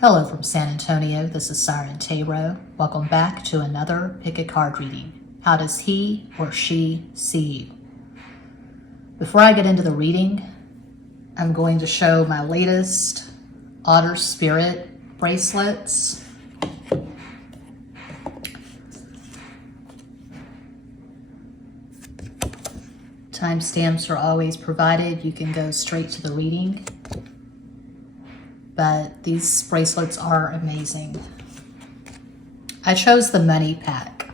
Hello from San Antonio, this is Siren Tarot. Welcome back to another pick a card reading. How does he or she see you? Before I get into the reading, I'm going to show my latest Otter Spirit bracelets. Timestamps are always provided. You can go straight to the reading. But these bracelets are amazing. I chose the money pack.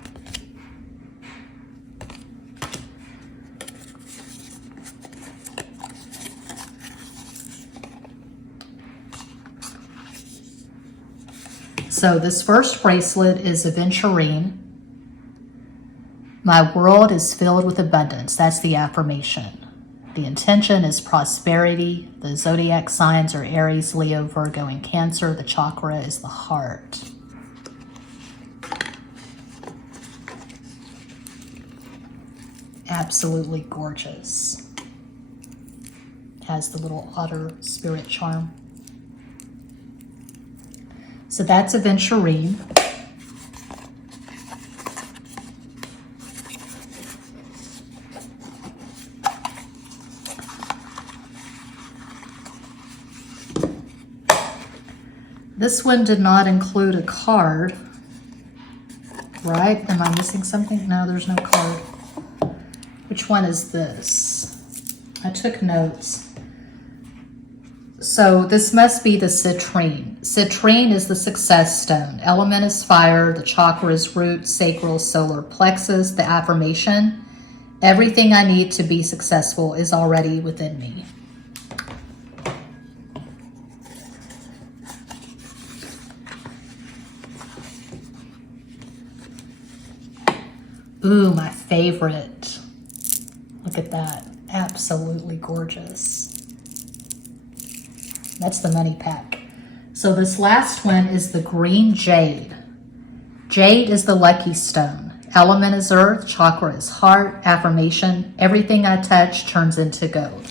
So this first bracelet is aventurine. My world is filled with abundance. That's the affirmation. The intention is prosperity. The zodiac signs are Aries, Leo, Virgo, and Cancer. The chakra is the heart. Absolutely gorgeous. Has the little otter spirit charm. So that's aventurine. This one did not include a card, right? Am I missing something? No, there's no card. Which one is this? I took notes. So this must be the citrine. Citrine is the success stone. Element is fire. The chakra is root, sacral, solar plexus. The affirmation, everything I need to be successful is already within me. Ooh, my favorite. Look at that. Absolutely gorgeous. That's the money pack. So this last one is the green jade. Jade is the lucky stone. Element is earth, chakra is heart, affirmation, everything I touch turns into gold.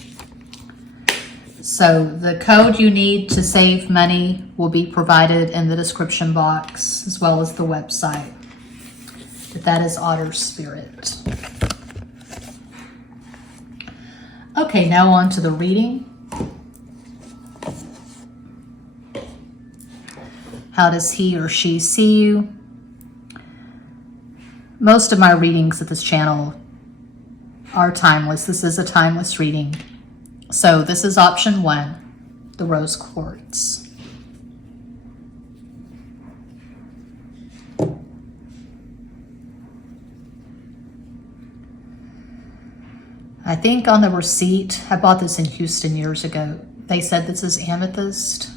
So the code you need to save money will be provided in the description box as well as the website. But that is Otter Spirit. Okay, now on to the reading. How does he or she see you? Most of my readings at this channel are timeless. This is a timeless reading. So this is option 1, the rose quartz. I think on the receipt, I bought this in Houston years ago. They said this is amethyst.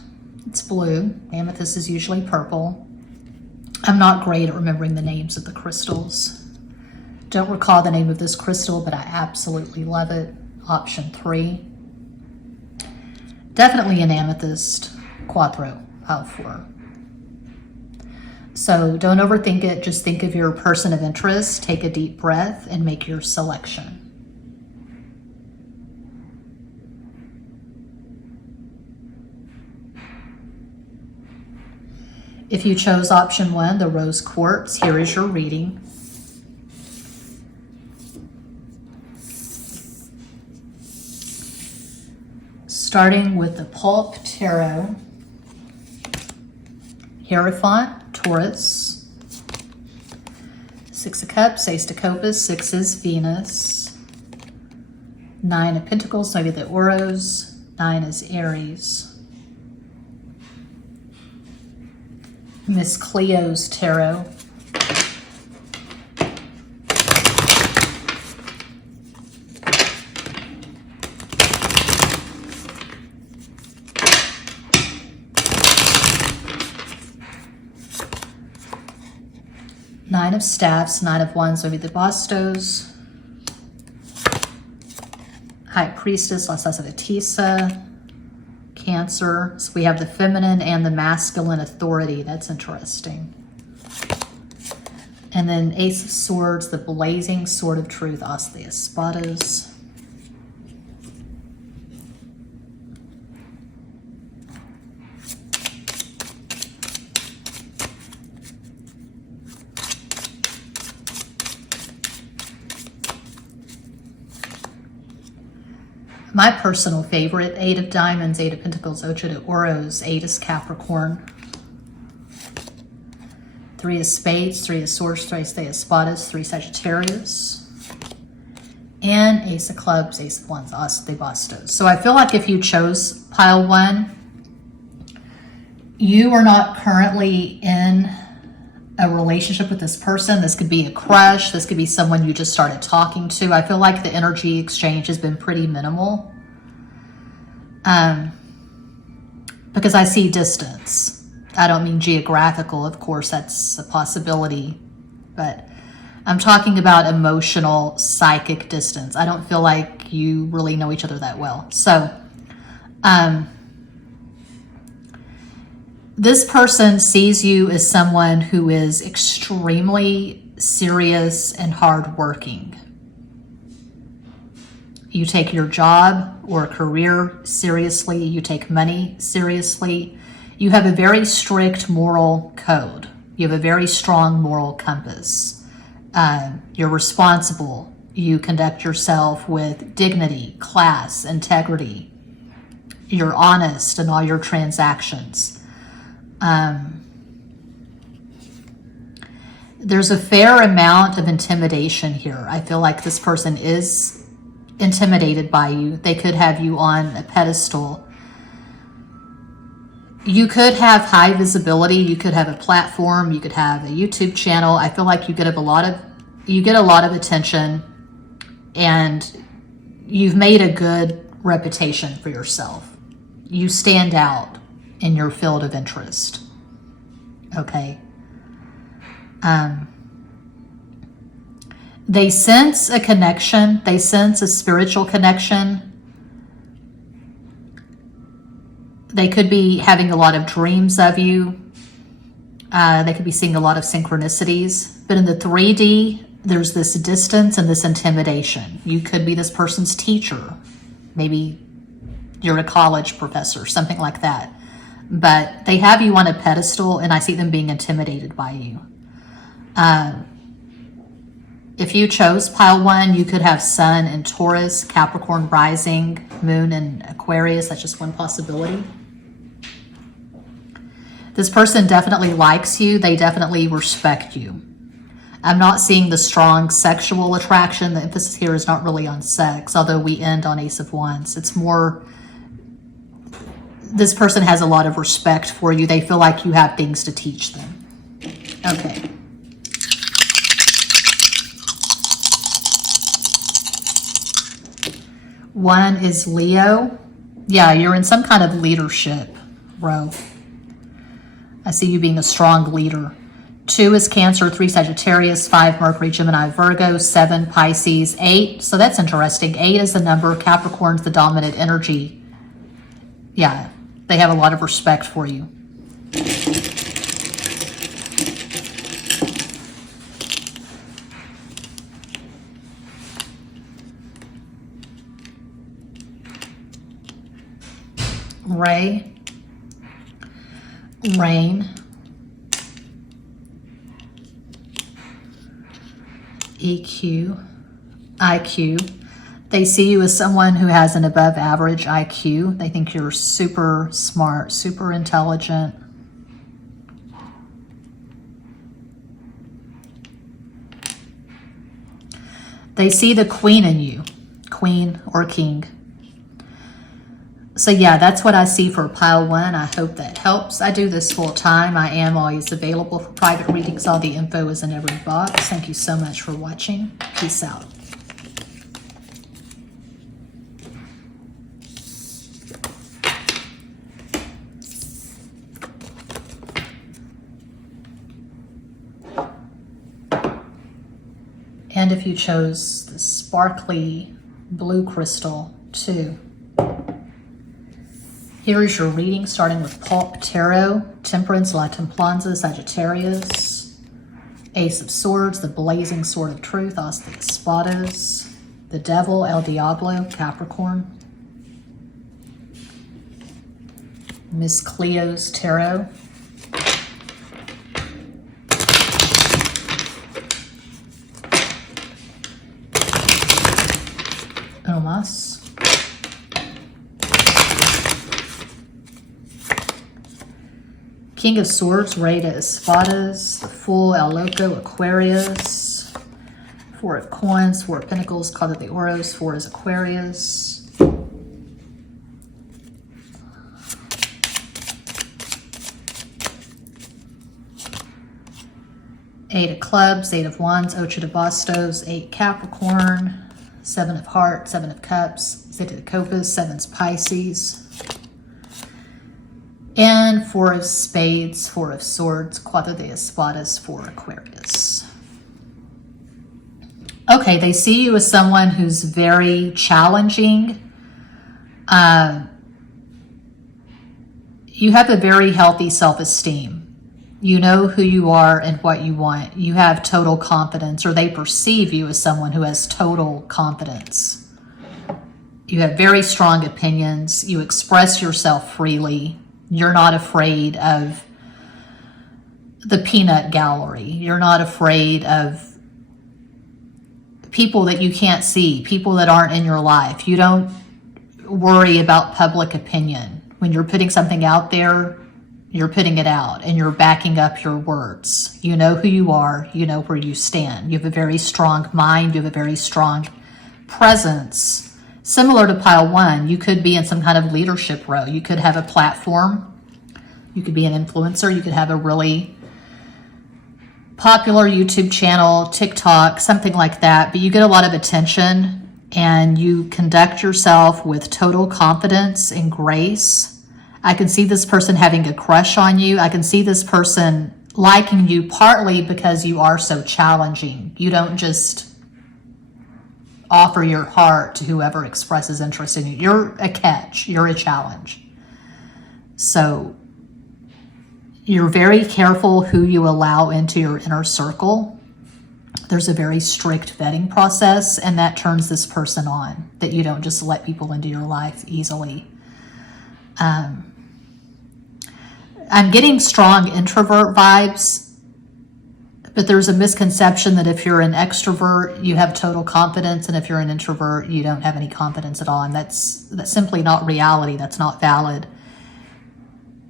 It's blue. Amethyst is usually purple. I'm not great at remembering the names of the crystals. Don't recall the name of this crystal, but I absolutely love it. Option 3. Definitely an amethyst. Cuatro out of 4. So don't overthink it. Just think of your person of interest. Take a deep breath and make your selection. If you chose option 1, the rose quartz, here is your reading. Starting with the Pulp Tarot, Hierophant, Taurus, 6 of Cups, Ace of Copas, 6 is Venus, 9 of Pentacles, maybe the Oros, 9 is Aries. Miss Cleo's Tarot. Nine of Staffs, 9 of Wands over the Bastos. High Priestess, La Sacerdotisa. Cancer. So we have the feminine and the masculine authority. That's interesting. And then Ace of Swords, the blazing sword of truth, As de Espadas. My personal favorite, 8 of Diamonds, 8 of Pentacles, Ocho de Oros, 8 is Capricorn. 3 of Spades, 3 of Swords, 3 de Espadas, 3 Sagittarius. And Ace of Clubs, Ace of Wands, As de Bastos. So I feel like if you chose pile 1, you are not currently in a relationship with this person. This could be a crush. This could be someone you just started talking to. I feel like the energy exchange has been pretty minimal. Because I see distance. I don't mean geographical, of course, that's a possibility. But I'm talking about emotional, psychic distance. I don't feel like you really know each other that well. So, this person sees you as someone who is extremely serious and hardworking. You take your job or career seriously. You take money seriously. You have a very strict moral code. You have a very strong moral compass. You're responsible. You conduct yourself with dignity, class, integrity. You're honest in all your transactions. There's a fair amount of intimidation here. I feel like this person is intimidated by you. They could have you on a pedestal. You could have high visibility. You could have a platform. You could have a YouTube channel. I feel like you get a lot of attention, and you've made a good reputation for yourself. You stand out in your field of interest. Okay. They sense a connection. They sense a spiritual connection. They could be having a lot of dreams of you. They could be seeing a lot of synchronicities. But in the 3D, there's this distance and this intimidation. You could be this person's teacher. Maybe you're a college professor, something like that. But they have you on a pedestal, and I see them being intimidated by you. If you chose pile 1, you could have Sun in Taurus, Capricorn rising, Moon in Aquarius. That's just one possibility. This person definitely likes you. They definitely respect you. I'm not seeing the strong sexual attraction. The emphasis here is not really on sex, although we end on Ace of Wands. It's more, this person has a lot of respect for you. They feel like you have things to teach them. Okay. One is Leo. Yeah, you're in some kind of leadership role. I see you being a strong leader. 2 is Cancer, 3 Sagittarius, 5 Mercury, Gemini, Virgo, 7 Pisces, 8. So that's interesting. 8 is the number. Capricorn's the dominant energy. Yeah, they have a lot of respect for you. Ray, Rain, EQ, IQ. They see you as someone who has an above average IQ. They think you're super smart, super intelligent. They see the queen in you, queen or king. So yeah, that's what I see for pile 1. I hope that helps. I do this full time. I am always available for private readings. All the info is in every box. Thank you so much for watching. Peace out. And if you chose the sparkly blue crystal too. Here is your reading, starting with Pulp Tarot, Temperance, La Templanza, Sagittarius, Ace of Swords, the Blazing Sword of Truth, As de Espadas, the Devil, El Diablo, Capricorn, Miss Cleo's Tarot, Omas, King of Swords, Rey de Espadas, the Fool, El Loco, Aquarius. Four of Coins, Four of Pentacles, Cuatro de Oros, Four is Aquarius. Eight of Clubs, Eight of Wands, Ocho de Bastos, Eight Capricorn, Seven of Hearts, Seven of Cups, Eight of Copas, Seven's Pisces. And Four of Spades, Four of Swords, Cuatro de Espadas, Four Aquarius. Okay, they see you as someone who's very challenging. You have a very healthy self-esteem. You know who you are and what you want. You have total confidence, or they perceive you as someone who has total confidence. You have very strong opinions. You express yourself freely. You're not afraid of the peanut gallery. You're not afraid of people that you can't see, people that aren't in your life. You don't worry about public opinion. When you're putting something out there, you're putting it out and you're backing up your words. You know who you are. You know where you stand. You have a very strong mind. You have a very strong presence. Similar to pile one, you could be in some kind of leadership role. You could have a platform. You could be an influencer. You could have a really popular YouTube channel, TikTok, something like that. But you get a lot of attention and you conduct yourself with total confidence and grace. I can see this person having a crush on you. I can see this person liking you partly because you are so challenging. You don't just offer your heart to whoever expresses interest in you. You're a catch. You're a challenge. So you're very careful who you allow into your inner circle. There's a very strict vetting process, and that turns this person on, that you don't just let people into your life easily. I'm getting strong introvert vibes, but there's a misconception that if you're an extrovert, you have total confidence, and if you're an introvert, you don't have any confidence at all. And that's simply not reality. That's not valid.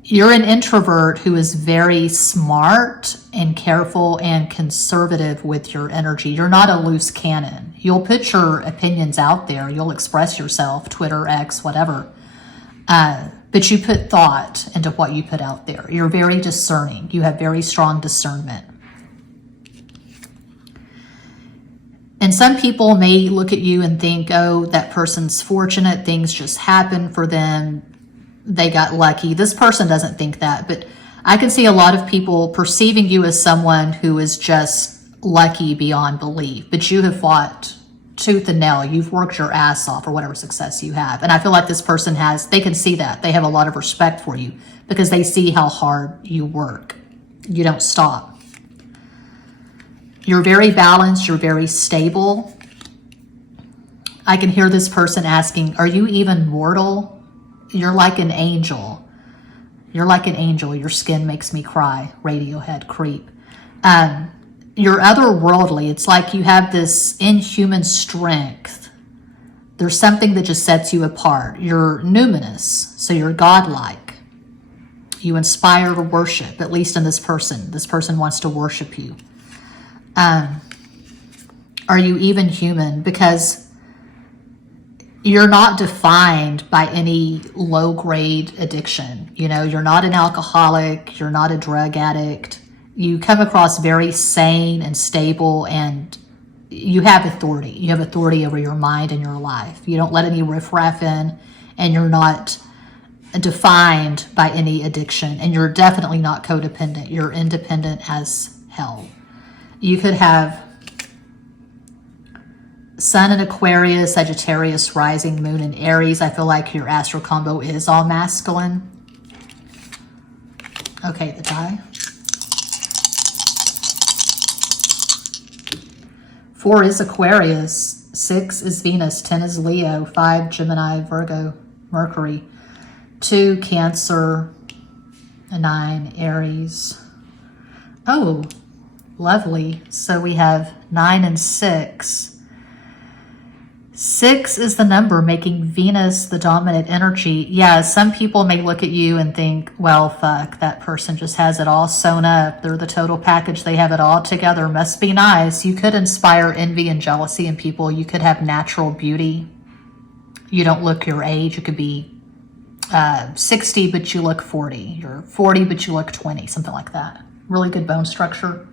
You're an introvert who is very smart and careful and conservative with your energy. You're not a loose cannon. You'll put your opinions out there. You'll express yourself, Twitter, X, whatever. But you put thought into what you put out there. You're very discerning. You have very strong discernment. And some people may look at you and think, oh, that person's fortunate. Things just happen for them. They got lucky. This person doesn't think that. But I can see a lot of people perceiving you as someone who is just lucky beyond belief. But you have fought tooth and nail. You've worked your ass off for whatever success you have. And I feel like this person they can see that. They have a lot of respect for you because they see how hard you work. You don't stop. You're very balanced. You're very stable. I can hear this person asking, are you even mortal? You're like an angel. You're like an angel. Your skin makes me cry. Radiohead, Creep. You're otherworldly. It's like you have this inhuman strength. There's something that just sets you apart. You're numinous, so you're godlike. You inspire to worship, at least in this person. This person wants to worship you. Are you even human? Because you're not defined by any low-grade addiction. You know, you're not an alcoholic. You're not a drug addict. You come across very sane and stable, and you have authority. You have authority over your mind and your life. You don't let any riffraff in, and you're not defined by any addiction, and you're definitely not codependent. You're independent as hell. You could have Sun in Aquarius, Sagittarius, rising, Moon in Aries. I feel like your astral combo is all masculine. Okay, the die. 4 is Aquarius, 6 is Venus, 10 is Leo, 5 Gemini, Virgo, Mercury, 2 Cancer, 9 Aries. Oh, lovely. So we have 9 and 6. 6 is the number, making Venus the dominant energy. Yeah, some people may look at you and think, well, fuck, that person just has it all sewn up. They're the total package. They have it all together. Must be nice. You could inspire envy and jealousy in people. You could have natural beauty. You don't look your age. You could be 60, but you look 40. You're 40, but you look 20, something like that. Really good bone structure.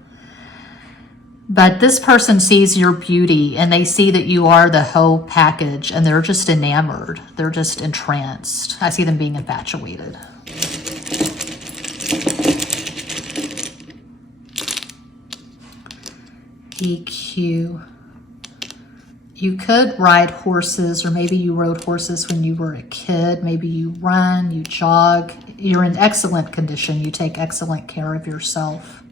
But this person sees your beauty and they see that you are the whole package and they're just enamored. They're just entranced. I see them being infatuated. EQ. You could ride horses, or maybe you rode horses when you were a kid. Maybe you run, you jog. You're in excellent condition. You take excellent care of yourself.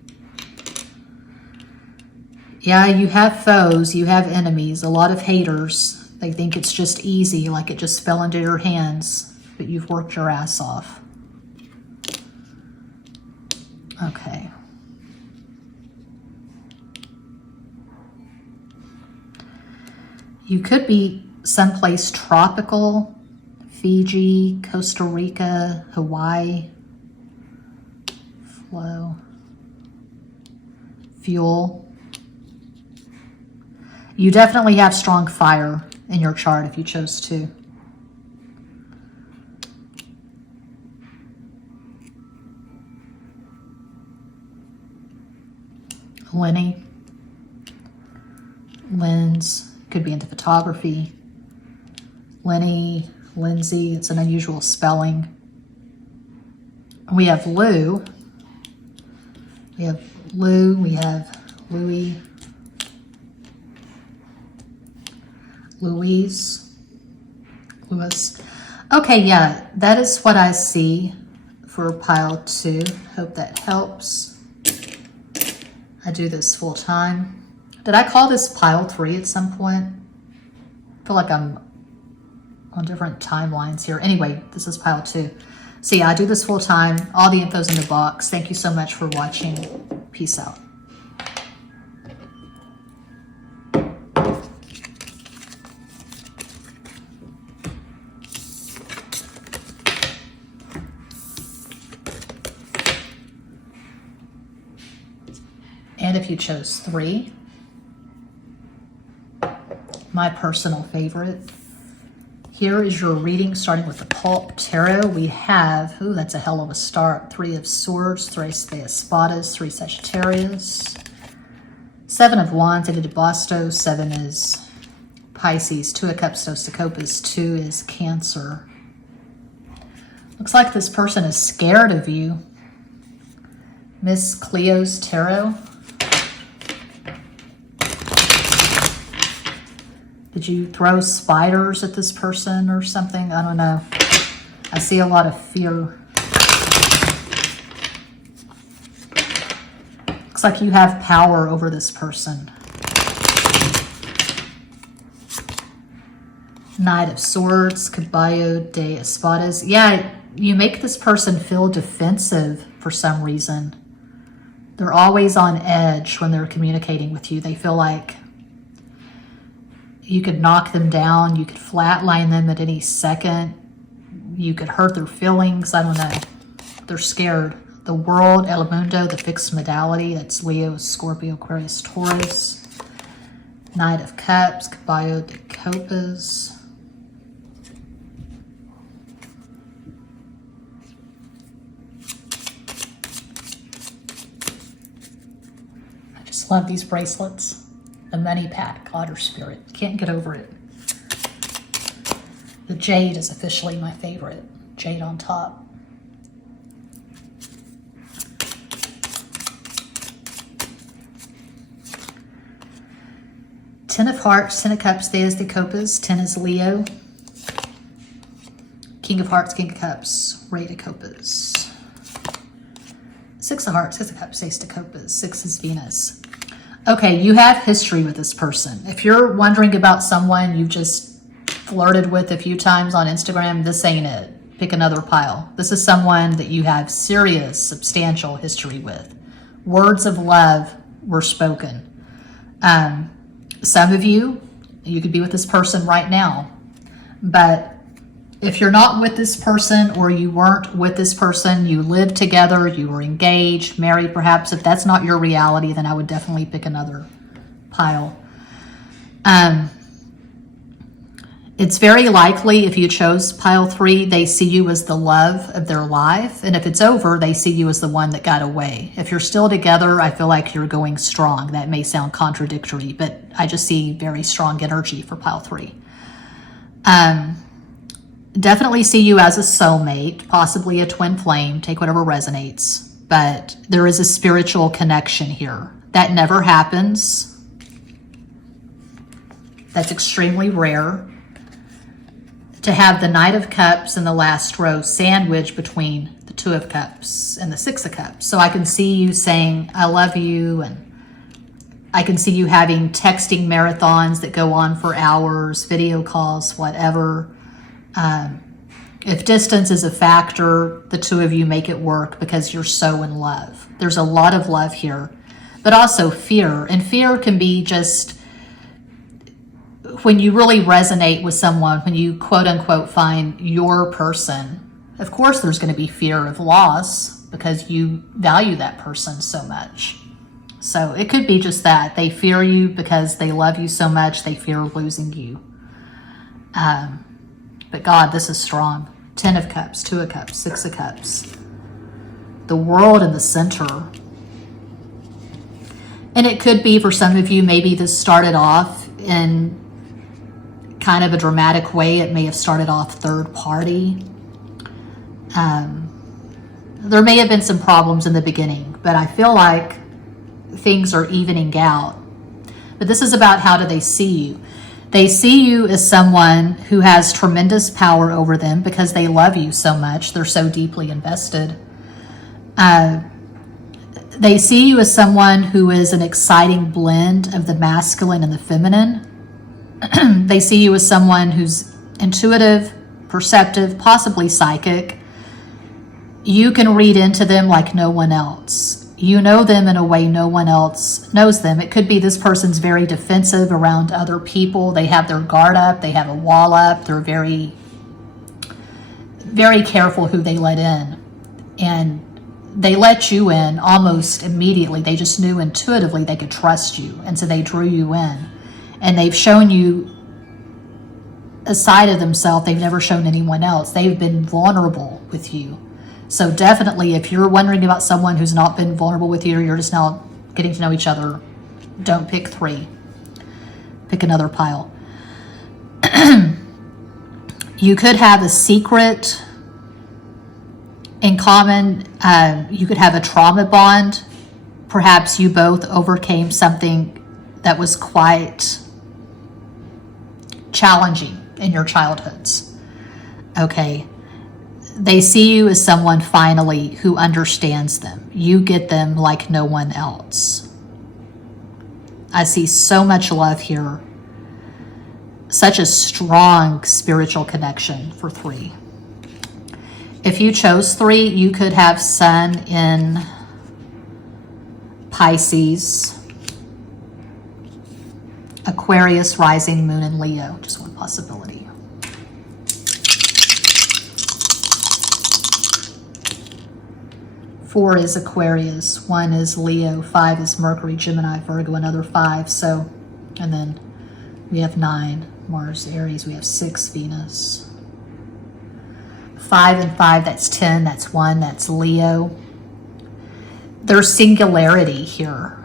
Yeah, you have foes, you have enemies, a lot of haters. They think it's just easy, like it just fell into your hands, but you've worked your ass off. Okay. You could be someplace tropical, Fiji, Costa Rica, Hawaii. Flow. Fuel. You definitely have strong fire in your chart if you chose to. Lenny. Lens. Could be into photography. Lenny. Lindsay. It's an unusual spelling. We have Lou. We have Lou. We have Louie. Louise. Louis. Okay, yeah, that is what I see for pile 2. Hope that helps. I do this full time. Did I call this pile 3 at some point? I feel like I'm on different timelines here. Anyway, this is pile 2. So yeah, I do this full time. All the info's in the box. Thank you so much for watching. Peace out. And if you chose 3, my personal favorite, here is your reading starting with the Pulp Tarot. We have, ooh, that's a hell of a start. 3 of Swords, 3 de Espadas, 3 Sagittarius, 7 of Wands, 8 de Bastos, 7 is Pisces, 2 of Cups, 2 de Copas, 2 is Cancer. Looks like this person is scared of you. Miss Cleo's Tarot. Did you throw spiders at this person or something? I don't know. I see a lot of fear. Looks like you have power over this person. Knight of Swords, Caballo de Espadas. Yeah, you make this person feel defensive for some reason. They're always on edge when they're communicating with you. They feel like you could knock them down. You could flatline them at any second. You could hurt their feelings. I don't know. They're scared. The World, El Mundo, the fixed modality. That's Leo, Scorpio, Aquarius, Taurus. Knight of Cups, Caballo de Copas. I just love these bracelets. The Money Pack, Otter Spirit. Can't get over it. The Jade is officially my favorite. Jade on top. Ten of Hearts, 10 of Cups, 10 de Copas. 10 is Leo. King of Hearts, King of Cups, Rey de Copas. 6 of Hearts, 6 of Cups, 6 de Copas. 6 is Venus. Okay, you have history with this person. If you're wondering about someone you've just flirted with a few times on Instagram, this ain't it. Pick another pile. This is someone that you have serious, substantial history with. Words of love were spoken. Some of you You could be with this person right now. But if you're not with this person, or you weren't with this person, you lived together, you were engaged, married perhaps, if that's not your reality, then I would definitely pick another pile. It's very likely if you chose pile 3, they see you as the love of their life. And if it's over, they see you as the one that got away. If you're still together, I feel like you're going strong. That may sound contradictory, but I just see very strong energy for pile 3. Definitely see you as a soulmate, possibly a twin flame, take whatever resonates. But there is a spiritual connection here. That never happens. That's extremely rare. To have the Knight of Cups in the last row sandwiched between the Two of Cups and the Six of Cups. So I can see you saying, I love you, and I can see you having texting marathons that go on for hours, video calls, whatever. If distance is a factor, the two of you make it work because you're so in love. There's a lot of love here, but also fear. And fear can be just when you really resonate with someone, when you quote unquote find your person. Of course, there's going to be fear of loss because you value that person so much. So it could be just that. They fear you because they love you so much, they fear losing you. But God, this is strong. 10 of Cups, 2 of Cups, 6 of Cups. The World in the center. And it could be for some of you, maybe this started off in kind of a dramatic way. It may have started off third party. There may have been some problems in the beginning, but I feel like things are evening out. But this is about how do they see you. They see you as someone who has tremendous power over them because they love you so much. They're so deeply invested. They see you as someone who is an exciting blend of the masculine and the feminine. They see you as someone who's intuitive, perceptive, possibly psychic. You can read into them like no one else. You know them in a way no one else knows them. It could be this person's very defensive around other people. They have their guard up. They have a wall up. They're very, very careful who they let in. And they let you in almost immediately. They just knew intuitively they could trust you. And so they drew you in. And they've shown you a side of themselves they've never shown anyone else. They've been vulnerable with you. So definitely, if you're wondering about someone who's not been vulnerable with you, or you're just now getting to know each other, don't pick 3. Pick another pile. You could have a secret in common. You could have a trauma bond. Perhaps you both overcame something that was quite challenging in your childhoods. Okay. They see you as someone finally who understands them. You get them like no one else. I see so much love here. Such a strong spiritual connection for 3. If you chose 3, you could have Sun in Pisces, Aquarius, rising, Moon in Leo. Just one possibility. Four is Aquarius, 1 is Leo, 5 is Mercury, Gemini, Virgo, another 5. So, and then we have 9, Mars, Aries, we have 6, Venus. 5 and 5, that's 10, that's 1, that's Leo. There's singularity here.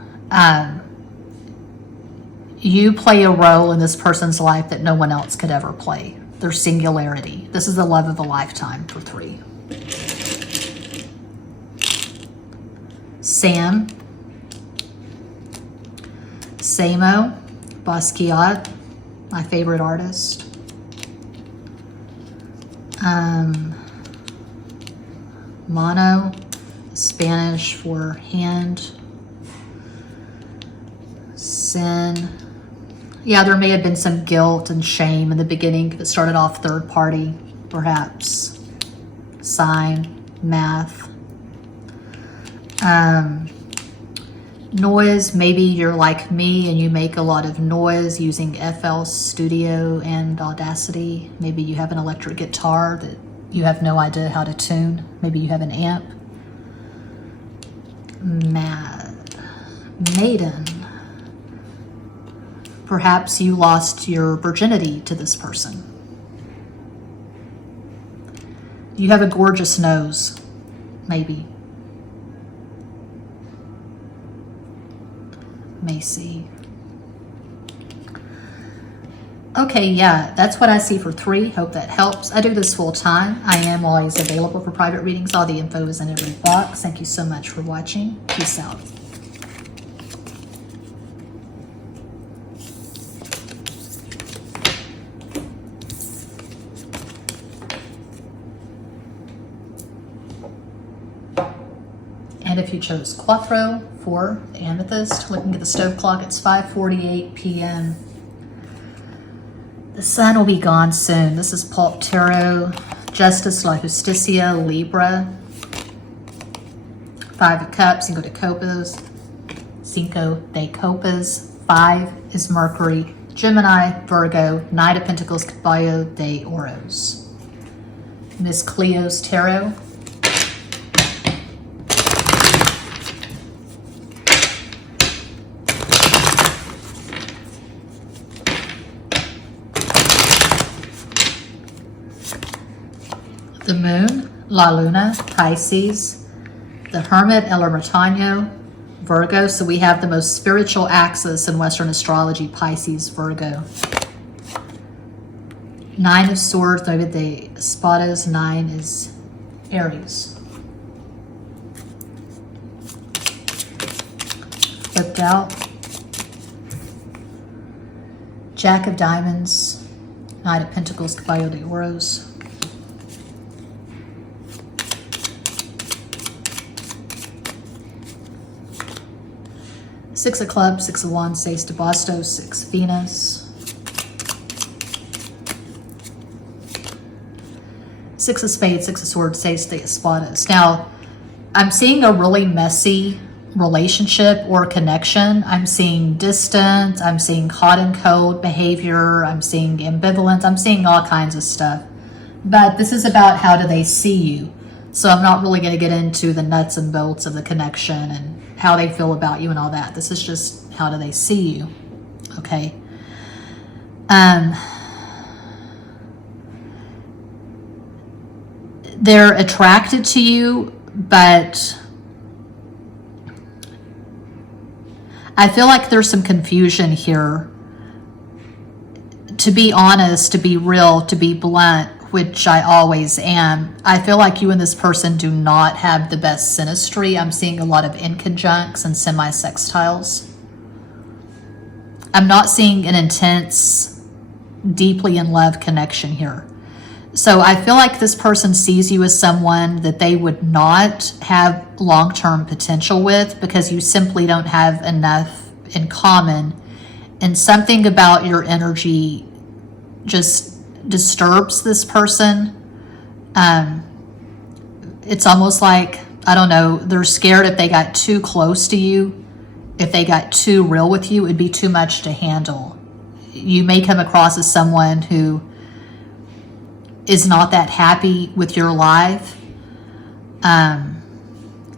You play a role in this person's life that no one else could ever play. There's singularity. This is the love of a lifetime for 3. Sam, Samo, Basquiat, my favorite artist. Mano, Spanish for hand. Sin. Yeah, there may have been some guilt and shame in the beginning. It started off third party, perhaps. Sign, math. Noise, maybe you're like me and you make a lot of noise using FL Studio and Audacity. Maybe you have an electric guitar that you have no idea how to tune. Maybe you have an amp. Maiden. Perhaps you lost your virginity to this person. You have a gorgeous nose, maybe. Macy. Okay, yeah, that's what I see for 3. Hope that helps. I do this full time. I am always available for private readings. All the info is in every box. Thank you so much for watching. Peace out. And if you chose Quattro for the amethyst, looking at the stove clock, it's 5:48 p.m. The sun will be gone soon. This is Pulp Tarot, Justice, La Justicia, Libra. 5 of Cups, Cinco de Copas. 5 is Mercury, Gemini, Virgo, Knight of Pentacles, Caballo de Oros. Miss Cleo's Tarot. The Moon, La Luna, Pisces. The Hermit, El Ermitaño, Virgo. So we have the most spiritual axis in Western astrology, Pisces, Virgo. 9 of Swords, 9 de Espadas. 9 is Aries. Flipped out. Jack of Diamonds, Knight of Pentacles, Caballo de Oros. Six of Clubs, 6 of Wands, 6 de Bastos, 6 Venus. 6 of Spades, 6 of Swords, 6 de Espadas. Now, I'm seeing a really messy relationship or connection. I'm seeing distant, I'm seeing hot and cold behavior, I'm seeing ambivalence, I'm seeing all kinds of stuff. But this is about how do they see you. So I'm not really going to get into the nuts and bolts of the connection and how they feel about you and all that. This is just how do they see you, okay? They're attracted to you, but I feel like there's some confusion here. To be honest, to be real, to be blunt, which I always am, I feel like you and this person do not have the best synastry. I'm seeing a lot of inconjuncts and semi-sextiles. I'm not seeing an intense, deeply in love connection here. So I feel like this person sees you as someone that they would not have long-term potential with because you simply don't have enough in common. And something about your energy just disturbs this person. It's almost like, I don't know, they're scared if they got too close to you, if they got too real with you, it'd be too much to handle. You may come across as someone who is not that happy with your life.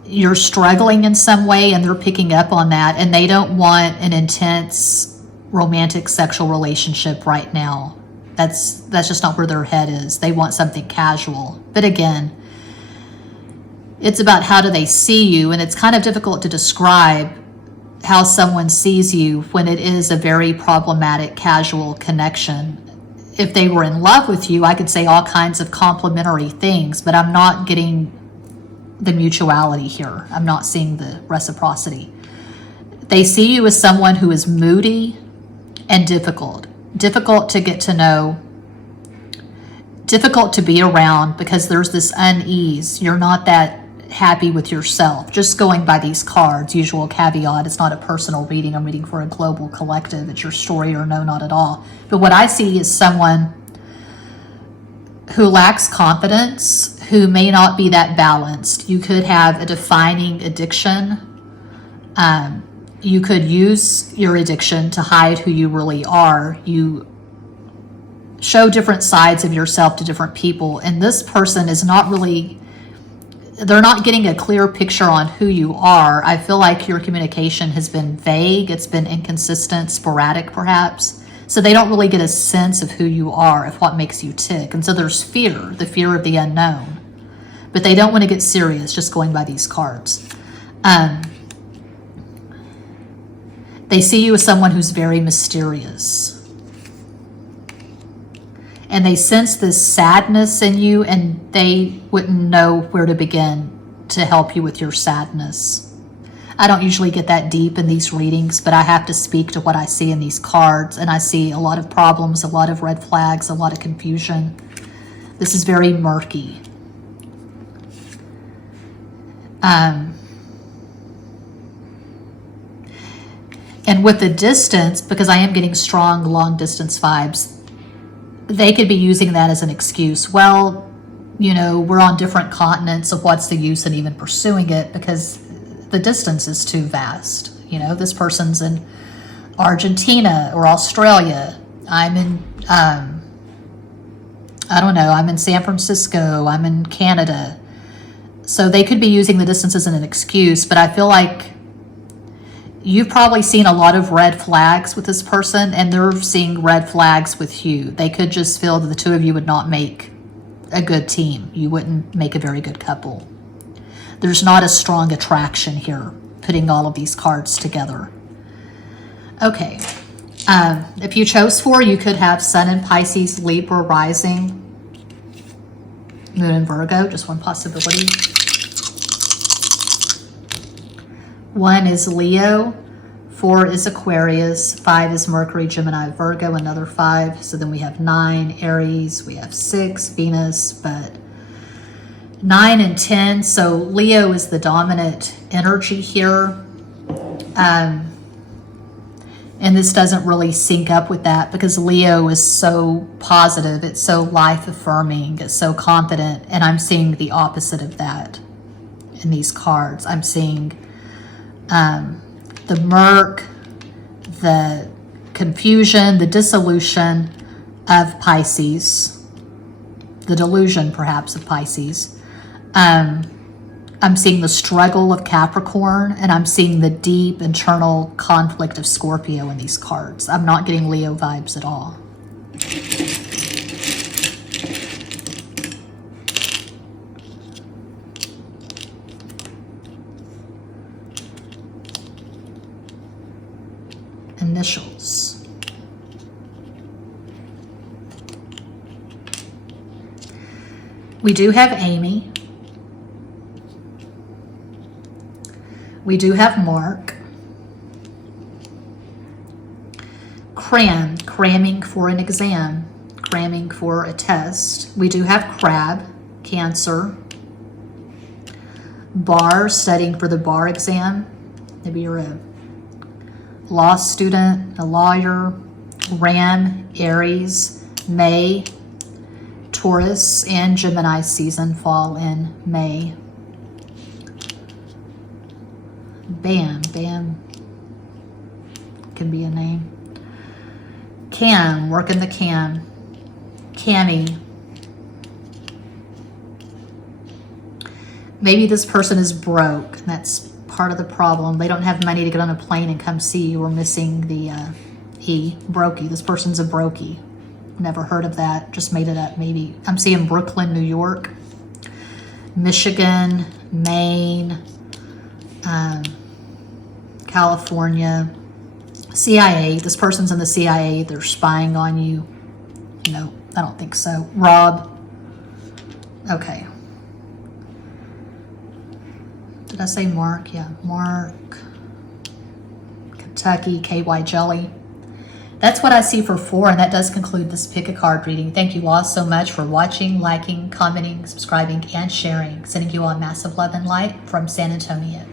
You're struggling in some way and they're picking up on that, and they don't want an intense romantic sexual relationship right now. That's just not where their head is. They want something casual. But again, it's about how do they see you, and it's kind of difficult to describe how someone sees you when it is a very problematic casual connection. If they were in love with you, I could say all kinds of complimentary things, but I'm not getting the mutuality here. I'm not seeing the reciprocity. They see you as someone who is moody and difficult to get to know, difficult to be around because there's this unease. You're not that happy with yourself. Just going by these cards, usual caveat, it's not a personal reading. I'm reading for a global collective. It's your story or no, not at all. But what I see is someone who lacks confidence, who may not be that balanced. You could have a defining addiction. You could use your addiction to hide who you really are. You show different sides of yourself to different people, and this person is not really, they're not getting a clear picture on who you are. I feel like your communication has been vague, it's been inconsistent, sporadic perhaps, so they don't really get a sense of who you are, of what makes you tick. And so there's fear, the fear of the unknown, but they don't want to get serious just going by these cards. They see you as someone who's very mysterious. And they sense this sadness in you, and they wouldn't know where to begin to help you with your sadness. I don't usually get that deep in these readings, but I have to speak to what I see in these cards, and I see a lot of problems, a lot of red flags, a lot of confusion. This is very murky. And with the distance, because I am getting strong long distance vibes, they could be using that as an excuse. Well, you know, we're on different continents, so what's the use in even pursuing it, because the distance is too vast. You know, this person's in Argentina or Australia. I'm in, I don't know, I'm in San Francisco, I'm in Canada. So they could be using the distance as an excuse, but I feel like you've probably seen a lot of red flags with this person, and they're seeing red flags with you. They could just feel that the two of you would not make a good team. You wouldn't make a very good couple. There's not a strong attraction here, putting all of these cards together. Okay. If you chose 4, you could have Sun in Pisces, Libra, Rising, Moon in Virgo, just one possibility. 1 is Leo, 4 is Aquarius, 5 is Mercury, Gemini, Virgo, another 5. So then we have 9, Aries, we have 6, Venus, but 9 and 10. So Leo is the dominant energy here. And this doesn't really sync up with that, because Leo is so positive, it's so life-affirming, it's so confident, and I'm seeing the opposite of that in these cards. I'm seeing the murk, the confusion, the dissolution of Pisces, the delusion perhaps of Pisces. I'm seeing the struggle of Capricorn, and I'm seeing the deep internal conflict of Scorpio in these cards. I'm not getting Leo vibes at all. Initials. We do have Amy. We do have Mark. Cramming for an exam, cramming for a test. We do have Crab, Cancer. Bar, studying for the bar exam. Maybe you're a law student, a lawyer. Ram, Aries. May, Taurus, and Gemini season fall in May. Bam can be a name. Cam, working the cam. Cammy. Maybe this person is broke, and that's part of the problem. They don't have money to get on a plane and come see you. We're missing the E, brokey. This person's a brokey. Never heard of that, just made it up maybe. I'm seeing Brooklyn, New York, Michigan, Maine, California, CIA. This person's in the CIA. They're spying on you. No, I don't think so. Rob. Okay. Did I say Mark? Yeah, Mark. Kentucky, KY Jelly. That's what I see for 4, and that does conclude this pick a card reading. Thank you all so much for watching, liking, commenting, subscribing, and sharing. Sending you all massive love and light from San Antonio.